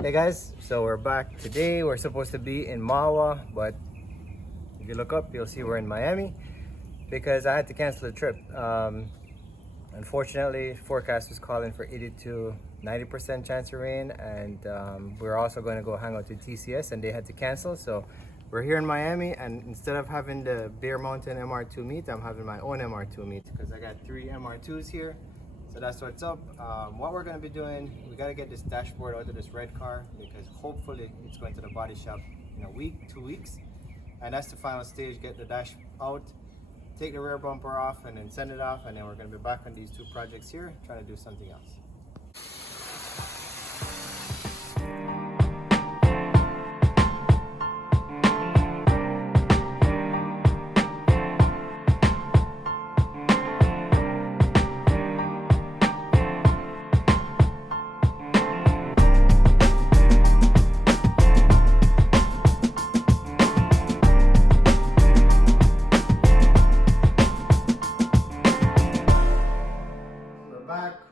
Hey guys, so we're back today. We're supposed to be in Mawa, but if you look up, you'll see we're in Miami because I had to cancel the trip. Unfortunately, forecast was calling for 80 to 90% chance of rain, and we're also going to go hang out to TCS, and they had to cancel. So we're here in Miami, and instead of having the Bear Mountain MR2 meet, I'm having my own MR2 meet because I got 3 MR2s here. So that's what's up. What we're going to be doing, we got to get this dashboard out of this red car because hopefully it's going to the body shop in a week, 2 weeks. And that's the final stage, get the dash out, take the rear bumper off, and then send it off. And then we're going to be back on these 2 projects here, trying to do something else.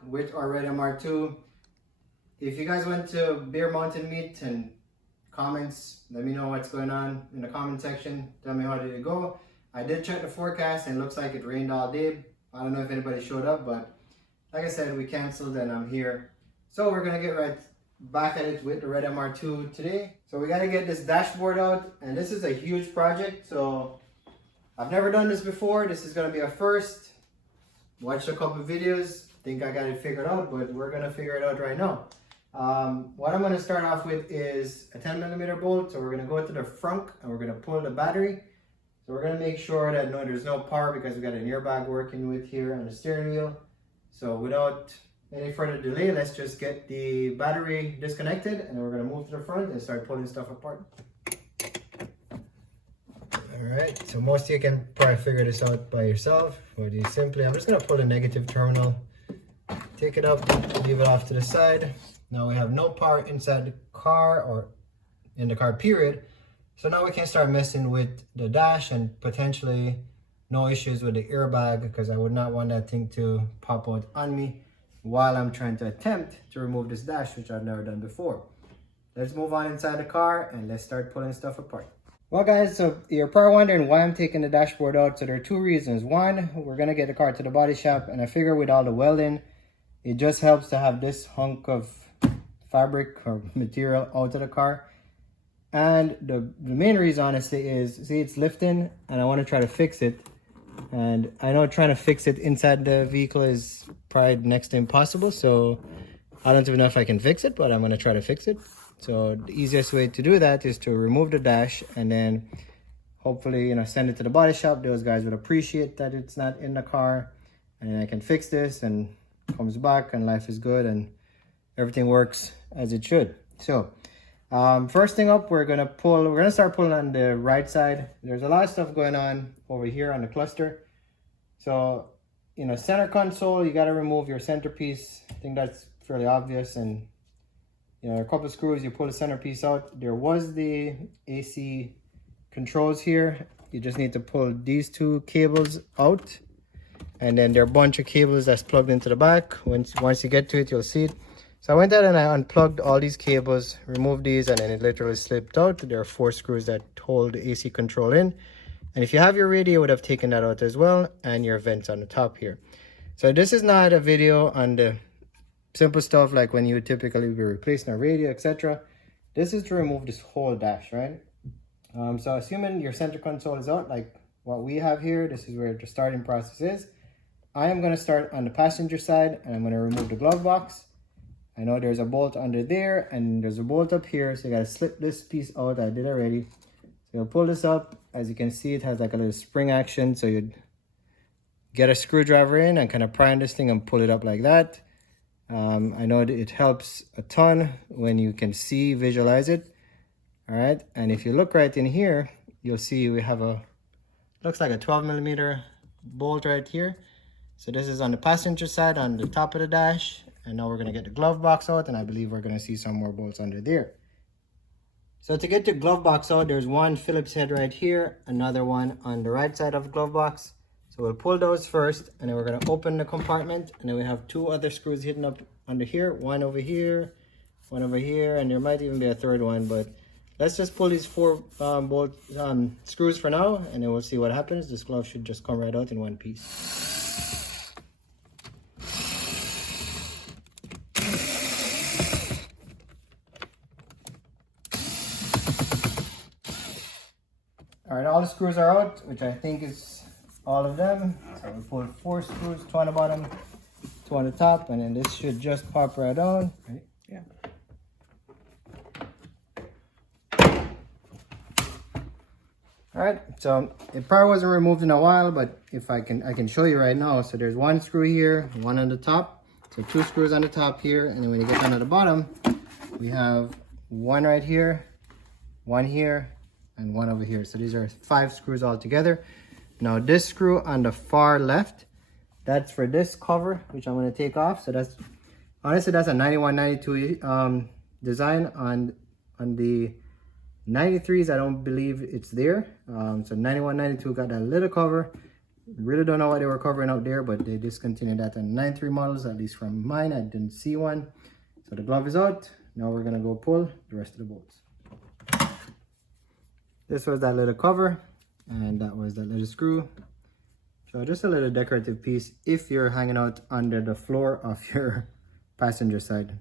With our red MR2. If you guys went to Bear Mountain meet and comments, let me know what's going on in the comment section. Tell me how did it go. I did check the forecast and it looks like it rained all day. I don't know if anybody showed up, but like I said, we canceled and I'm here. So we're gonna get right back at it with the red MR2 today. So we gotta get this dashboard out, and this is a huge project. So I've never done this before. This is gonna be a first. Watched a couple videos. Think I got it figured out, but we're gonna figure it out right now. What I'm gonna start off with is a 10mm bolt. So we're gonna go to the front and we're gonna pull the battery. So we're gonna make sure that there's no power because we got an airbag working with here on the steering wheel. So without any further delay, let's just get the battery disconnected and we're gonna move to the front and start pulling stuff apart. Alright, so most of you can probably figure this out by yourself. But you simply, I'm just gonna pull the negative terminal. Take it up, leave it off to the side. Now we have no power inside the car or in the car period. So now we can start messing with the dash and potentially no issues with the airbag because I would not want that thing to pop out on me while I'm trying to attempt to remove this dash, which I've never done before. Let's move on inside the car and let's start pulling stuff apart. Well guys, so you're probably wondering why I'm taking the dashboard out. So there are 2 reasons. One, we're gonna get the car to the body shop, and I figure with all the welding, it just helps to have this hunk of fabric or material out of the car. And the main reason, honestly, is, see, it's lifting and I want to try to fix it. And I know trying to fix it inside the vehicle is probably next to impossible. So I don't even know if I can fix it, but I'm going to try to fix it. So the easiest way to do that is to remove the dash and then hopefully, send it to the body shop. Those guys would appreciate that it's not in the car. And then I can fix this and comes back and life is good and everything works as it should. So first thing up, we're gonna start pulling on the right side. There's a lot of stuff going on over here on the cluster. So center console, you got to remove your centerpiece. I think that's fairly obvious. And a couple of screws, you pull the centerpiece out. There was the AC controls here. You just need to pull these 2 cables out. And then there are a bunch of cables that's plugged into the back. Once you get to it, you'll see it. So I went out and I unplugged all these cables, removed these, and then it literally slipped out. There are 4 screws that hold the AC control in. And if you have your radio, you would have taken that out as well, and your vents on the top here. So this is not a video on the simple stuff like when you would typically be replacing a radio, etc. This is to remove this whole dash, right? So assuming your center console is out, like what we have here, this is where the starting process is. I am going to start on the passenger side and I'm going to remove the glove box. I know there's a bolt under there and there's a bolt up here, so you got to slip this piece out. I did already. So you'll pull this up. As you can see, it has like a little spring action, so you'd get a screwdriver in and kind of pry on this thing and pull it up like that. I know that it helps a ton when you can visualize it. All right, and if you look right in here, you'll see we have looks like a 12mm bolt right here. So this is on the passenger side on the top of the dash. And now we're going to get the glove box out, and I believe we're going to see some more bolts under there. So to get the glove box out, there's one Phillips head right here, another one on the right side of the glove box. So we'll pull those first, and then we're going to open the compartment, and then we have 2 other screws hidden up under here, one over here one over here, and there might even be a third one, but let's just pull these 4 screws for now, and then we'll see what happens. This glove should just come right out in one piece. All right, all the screws are out, which I think is all of them. So we pulled 4 screws, 2 on the bottom, 2 on the top, and then this should just pop right on. Right? Yeah. All right, so it probably wasn't removed in a while, but if I can show you right now. So there's 1 screw here, 1 on the top. So 2 screws on the top here, and then when you get down to the bottom, we have 1 right here, 1 here, and 1 over here. So these are 5 screws all together. Now this screw on the far left, that's for this cover, which I'm going to take off. So that's honestly, that's a 9192 design. On the 93s, I don't believe it's there. So 9192 got that little cover. Really don't know what they were covering out there, but they discontinued that on 93 models, at least from mine. I didn't see one. So the glove is out. Now we're gonna go pull the rest of the bolts. This was that little cover, and that was that little screw. So just a little decorative piece if you're hanging out under the floor of your passenger side.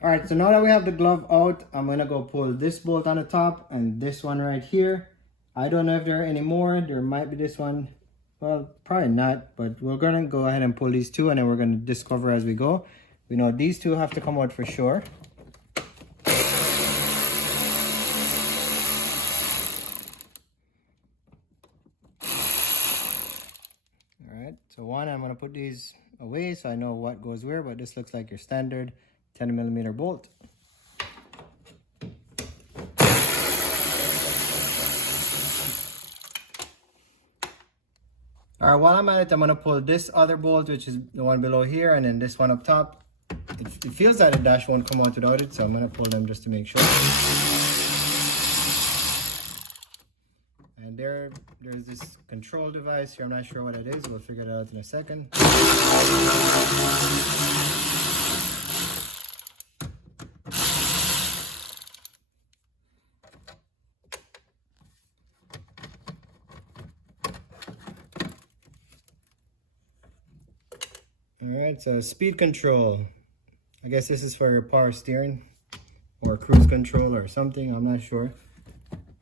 All right, so now that we have the glove out, I'm gonna go pull this bolt on the top and this one right here. I don't know if there are any more. There might be this one. Well, probably not, but we're gonna go ahead and pull these 2, and then we're gonna discover as we go. We know these 2 have to come out for sure. All right, so one, I'm gonna put these away so I know what goes where, but this looks like your standard 10mm bolt. All right, while I'm at it, I'm gonna pull this other bolt, which is the one below here, and then this one up top. It feels that the dash won't come out without it, so I'm gonna pull them just to make sure. And there's this control device here. I'm not sure what it is. We'll figure it out in a second. Alright, so speed control. I guess this is for your power steering or cruise control or something, I'm not sure.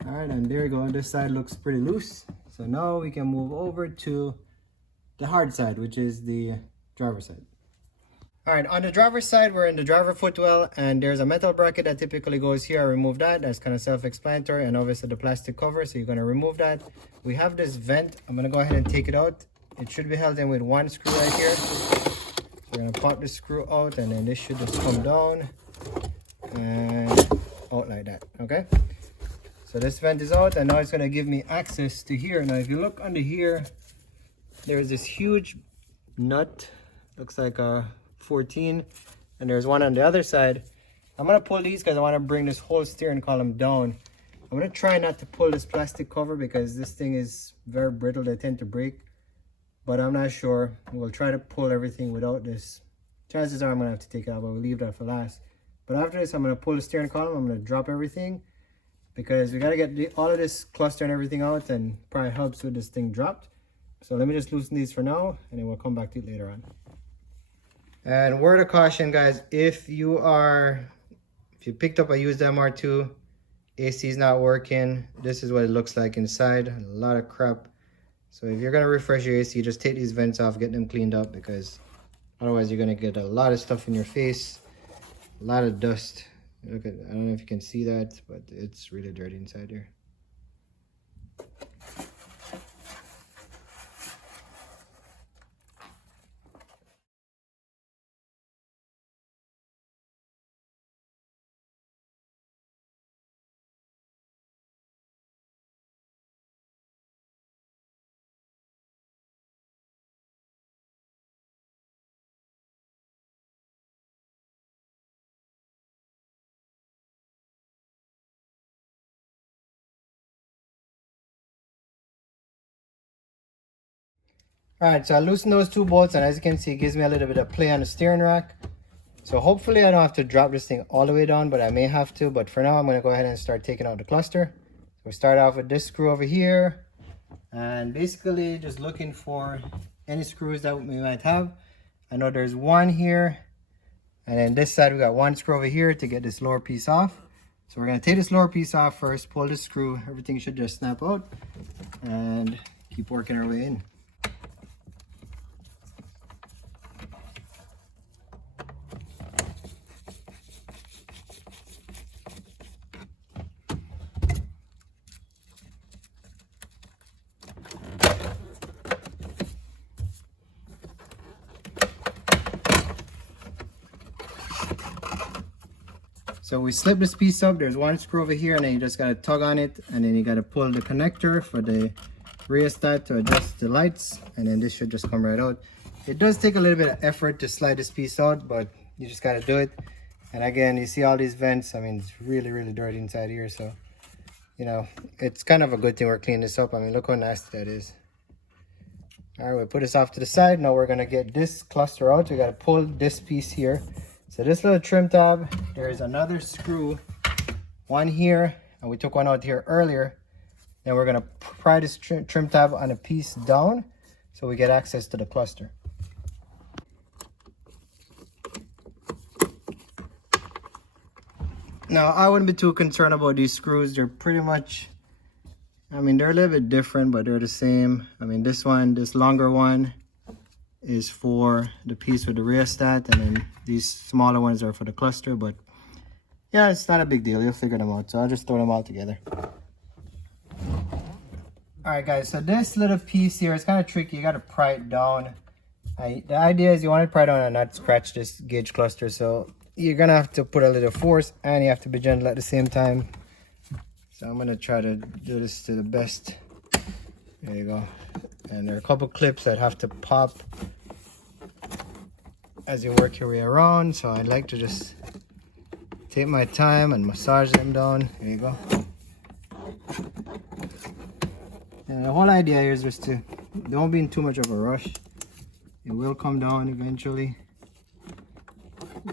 Alright, and there you go. This side looks pretty loose. So now we can move over to the hard side, which is the driver's side. Alright, on the driver's side, we're in the driver footwell, and there's a metal bracket that typically goes here. I remove that. That's kind of self-explanatory, and obviously the plastic cover, so you're going to remove that. We have this vent. I'm going to go ahead and take it out. It should be held in with 1 screw right here. We're gonna pop this screw out, and then this should just come down and out like that. Okay, so this vent is out, and now it's gonna give me access to here. Now if you look under here, there's this huge nut, looks like a 14, and there's one on the other side. I'm gonna pull these because I want to bring this whole steering column down. I'm gonna try not to pull this plastic cover because this thing is very brittle. They tend to break, but I'm not sure. We'll try to pull everything without this. Chances are I'm gonna have to take it out, but we'll leave that for last. But after this, I'm gonna pull the steering column. I'm gonna drop everything because we gotta get all of this cluster and everything out, and probably helps with this thing dropped. So let me just loosen these for now, and then we'll come back to it later on. And word of caution, guys, if you picked up a used MR2, AC is not working, this is what it looks like inside. A lot of crap. So if you're gonna refresh your AC, just take these vents off, get them cleaned up, because otherwise you're gonna get a lot of stuff in your face, a lot of dust. Look at, I don't know if you can see that, but it's really dirty inside here. All right, so I loosened those 2 bolts, and as you can see, it gives me a little bit of play on the steering rack. So hopefully I don't have to drop this thing all the way down, but I may have to. But for now, I'm going to go ahead and start taking out the cluster. So we start off with this screw over here, and basically just looking for any screws that we might have. I know there's one here, and then this side we got one screw over here to get this lower piece off. So we're going to take this lower piece off first, pull the screw, everything should just snap out, and keep working our way in. So we slip this piece up, there's one screw over here, and then you just gotta tug on it, and then you gotta pull the connector for the rheostat to adjust the lights, and then this should just come right out. It does take a little bit of effort to slide this piece out, but you just gotta do it. And again, you see all these vents, I mean, it's really, really dirty inside here, so, you know, it's kind of a good thing we're cleaning this up. I mean, look how nasty that is. All right, we'll put this off to the side. Now we're gonna get this cluster out. We gotta pull this piece here. So this little trim tab, there's another screw, one here, and we took one out here earlier. Then we're gonna pry this trim tab on a piece down so we get access to the cluster. Now, I wouldn't be too concerned about these screws. They're pretty much, I mean, they're a little bit different, but they're the same. I mean, this one, this longer one, is for the piece with the rheostat, and then these smaller ones are for the cluster. But yeah, it's not a big deal, you'll figure them out. So I'll just throw them all together. All right guys, so this little piece here is kind of tricky. You got to pry it down. The idea is you want to pry down and not scratch this gauge cluster, so you're gonna have to put a little force and you have to be gentle at the same time. So I'm gonna try to do this to the best. There you go. And there are a couple clips that have to pop as you work your way around. So I like to just take my time and massage them down. There you go. And the whole idea here is just to don't be in too much of a rush. It will come down eventually.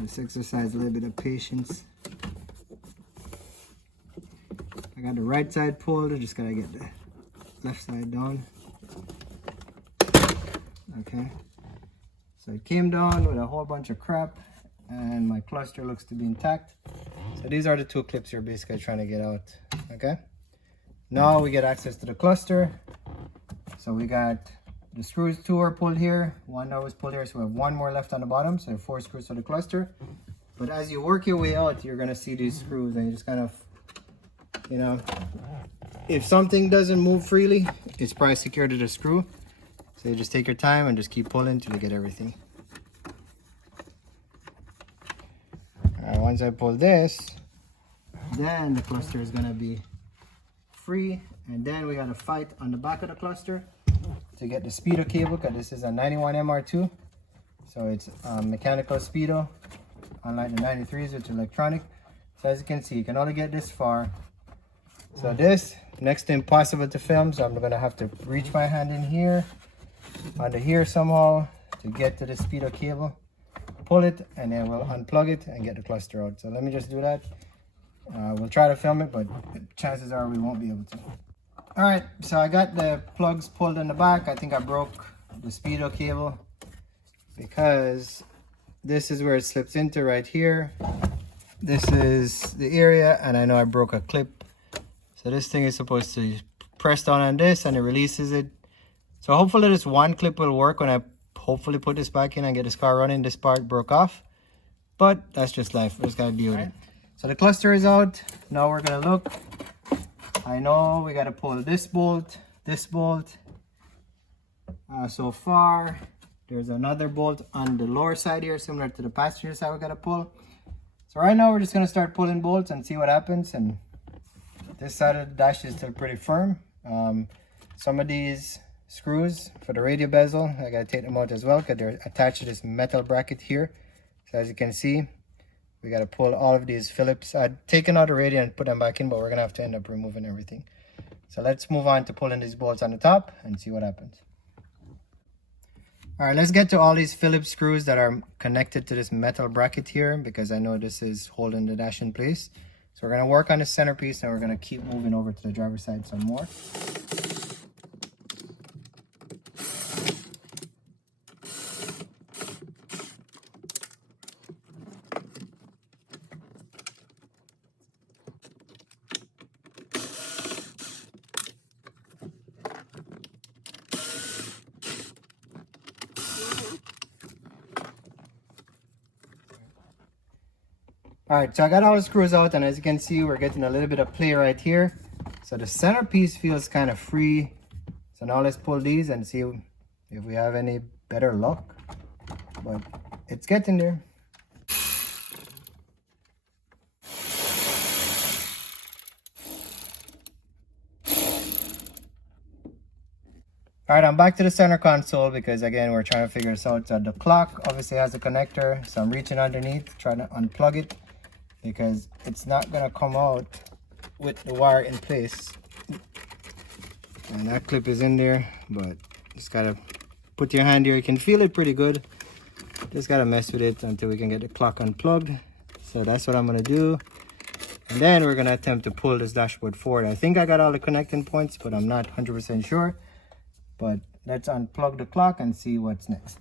Just exercise a little bit of patience. I got the right side pulled, I just gotta get the left side down. Okay, so it came down with a whole bunch of crap, and my cluster looks to be intact. So these are the two clips you're basically trying to get out. Okay, now we get access to the cluster. So we got the screws, two are pulled here, one that was pulled here, so we have one more left on the bottom. So there are 4 screws for the cluster. But as you work your way out, you're gonna see these screws, and you just kind of, you know, if something doesn't move freely, it's probably secured to the screw. So you just take your time and just keep pulling until you get everything. Alright, once I pull this, then the cluster is gonna be free, and then we gotta fight on the back of the cluster to get the speedo cable, because this is a 91 MR2, so it's mechanical speedo, unlike the 93s, which is electronic. So as you can see, you can only get this far. So this, next to impossible to film, so I'm gonna have to reach my hand in here, under here somehow, to get to the speedo cable, pull it, and then we'll unplug it and get the cluster out. So let me just do that. We'll try to film it, but chances are we won't be able to. All right, so I got the plugs pulled in the back. I think I broke the speedo cable because this is where it slips into right here. This is the area, and I know I broke a clip. So this thing is supposed to press down on this and it releases it. So hopefully this one clip will work when I hopefully put this back in and get this car running. This part broke off, but that's just life. We just gotta deal with it. So the cluster is out. Now we're gonna look. I know we gotta pull this bolt, this bolt. So far, there's another bolt on the lower side here, similar to the passenger side we gotta pull. So right now we're just gonna start pulling bolts and see what happens. And this side of the dash is still pretty firm. Some of these screws for the radio bezel, I gotta take them out as well because they're attached to this metal bracket here. So as you can see, we gotta pull all of these Phillips. I'd taken out the radio and put them back in, but we're gonna have to end up removing everything. So let's move on to pulling these bolts on the top and see what happens. All right, let's get to all these Phillips screws that are connected to this metal bracket here, because I know this is holding the dash in place. So we're gonna work on the centerpiece and we're gonna keep moving over to the driver's side some more. All right, so I got all the screws out, and as you can see, we're getting a little bit of play right here. So the centerpiece feels kind of free. So now let's pull these and see if we have any better luck. But it's getting there. All right, I'm back to the center console because again, we're trying to figure this out. So the clock obviously has a connector. So I'm reaching underneath, trying to unplug it, because it's not gonna come out with the wire in place. And that clip is in there, but just gotta put your hand here. You can feel it pretty good. Just gotta mess with it until we can get the clock unplugged. So that's what I'm gonna do. And then we're gonna attempt to pull this dashboard forward. I think I got all the connecting points, but I'm not 100% sure. But let's unplug the clock and see what's next.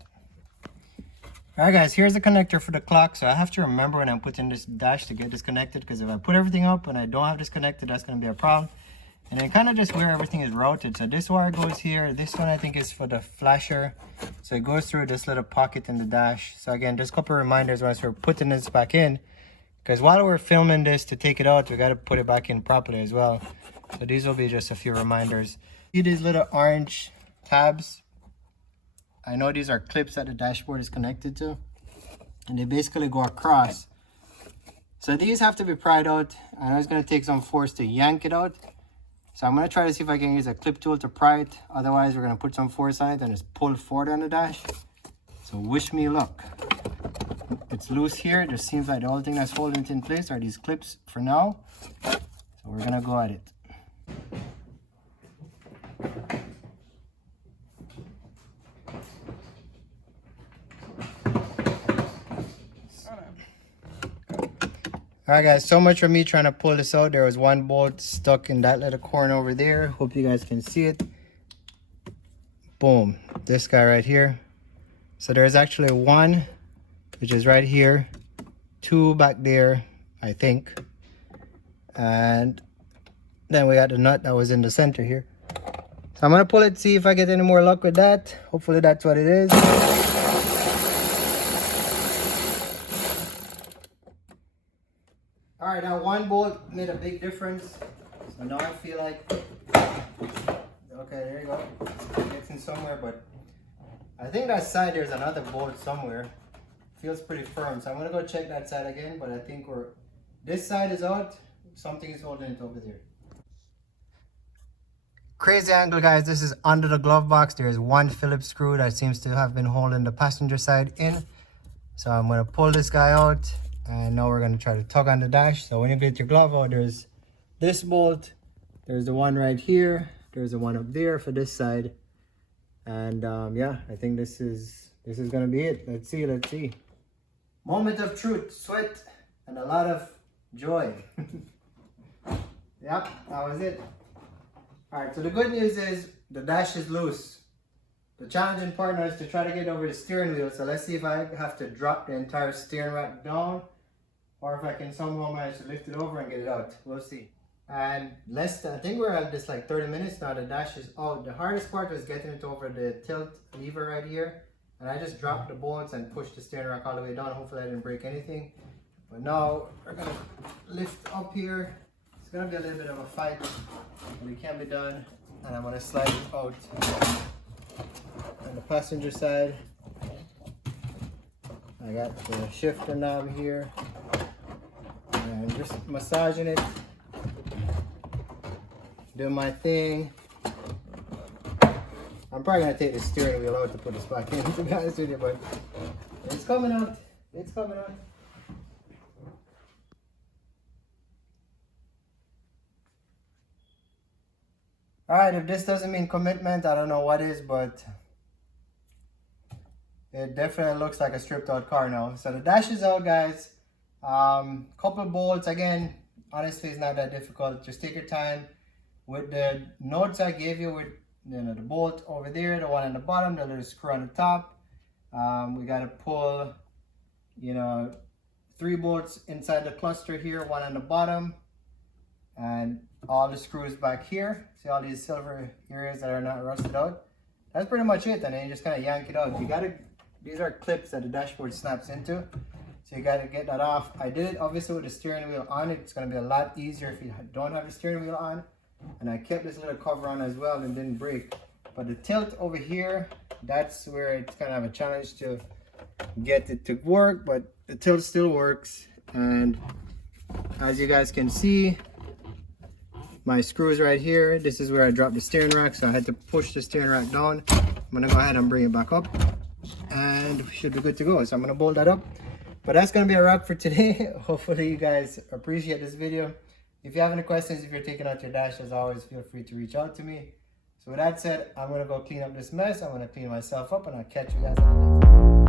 All right, guys, here's the connector for the clock. So I have to remember when I'm putting this dash to get this connected, because if I put everything up and I don't have this connected, that's going to be a problem. And then kind of just where everything is routed. So this wire goes here. This one I think is for the flasher. So it goes through this little pocket in the dash. So again, just a couple of reminders once we're putting this back in, because while we're filming this to take it out, we got to put it back in properly as well. So these will be just a few reminders. See these little orange tabs? I know these are clips that the dashboard is connected to, and they basically go across. So these have to be pried out. I know it's going to take some force to yank it out. So I'm going to try to see if I can use a clip tool to pry it. Otherwise, we're going to put some force on it and just pull forward on the dash. So wish me luck. It's loose here. It just seems like the only thing that's holding it in place are these clips for now. So we're going to go at it. All right, guys, so much for me trying to pull this out. There was one bolt stuck in that little corner over there. Hope you guys can see it. Boom, this guy right here. So there's actually one, which is right here, two back there, I think. And then we got the nut that was in the center here. So I'm gonna pull it, see if I get any more luck with that. Hopefully that's what it is. All right, now one bolt made a big difference. So now I feel like, okay, there you go. It gets in somewhere, but I think that side there's another bolt somewhere. Feels pretty firm, so I'm gonna go check that side again, but I think this side is out. Something is holding it over there. Crazy angle, guys. This is under the glove box. There's one Phillips screw that seems to have been holding the passenger side in. So I'm gonna pull this guy out. And now we're going to try to tug on the dash. So when you get your glove out, there's this bolt. There's the one right here. There's the one up there for this side. And yeah, I think this is going to be it. Let's see, let's see. Moment of truth, sweat, and a lot of joy. Yep, that was it. All right, so the good news is the dash is loose. The challenging part now is to try to get over the steering wheel. So let's see if I have to drop the entire steering rack down, or if I can somehow manage to lift it over and get it out. We'll see. And I think we're at this like 30 minutes now. The dash is out. The hardest part was getting it over the tilt lever right here. And I just dropped the bolts and pushed the steering rack all the way down. Hopefully I didn't break anything. But now we're gonna lift up here. It's gonna be a little bit of a fight, but it can be done. And I'm gonna slide it out on the passenger side. I got the shifter knob here. And just massaging it, doing my thing. I'm probably gonna take the steering wheel out to put this back in, to be honest with you, but it's coming out. It's coming out. All right, if this doesn't mean commitment, I don't know what is, but it definitely looks like a stripped out car now. So the dash is out, guys. Couple bolts, again, honestly it's not that difficult. Just take your time with the notes I gave you, with the bolt over there, the one on the bottom, the little screw on the top. We got to pull 3 bolts inside the cluster here, one on the bottom, and all the screws back here. See all these silver areas that are not rusted out? That's pretty much it, and then you just kind of yank it out. These are clips that the dashboard snaps into, so you got to get that off. I did it obviously with the steering wheel on. It's going to be a lot easier if you don't have the steering wheel on, and I kept this little cover on as well and didn't break. But the tilt over here, that's where it's kind of a challenge to get it to work, but the tilt still works. And as you guys can see, my screws right here, this is where I dropped the steering rack, so I had to push the steering rack down. I'm gonna go ahead and bring it back up, and we should be good to go. So I'm gonna bolt that up. But that's gonna be a wrap for today. Hopefully you guys appreciate this video. If you have any questions, if you're taking out your dash, as always, feel free to reach out to me. So with that said, I'm gonna go clean up this mess. I'm gonna clean myself up, and I'll catch you guys on the next one.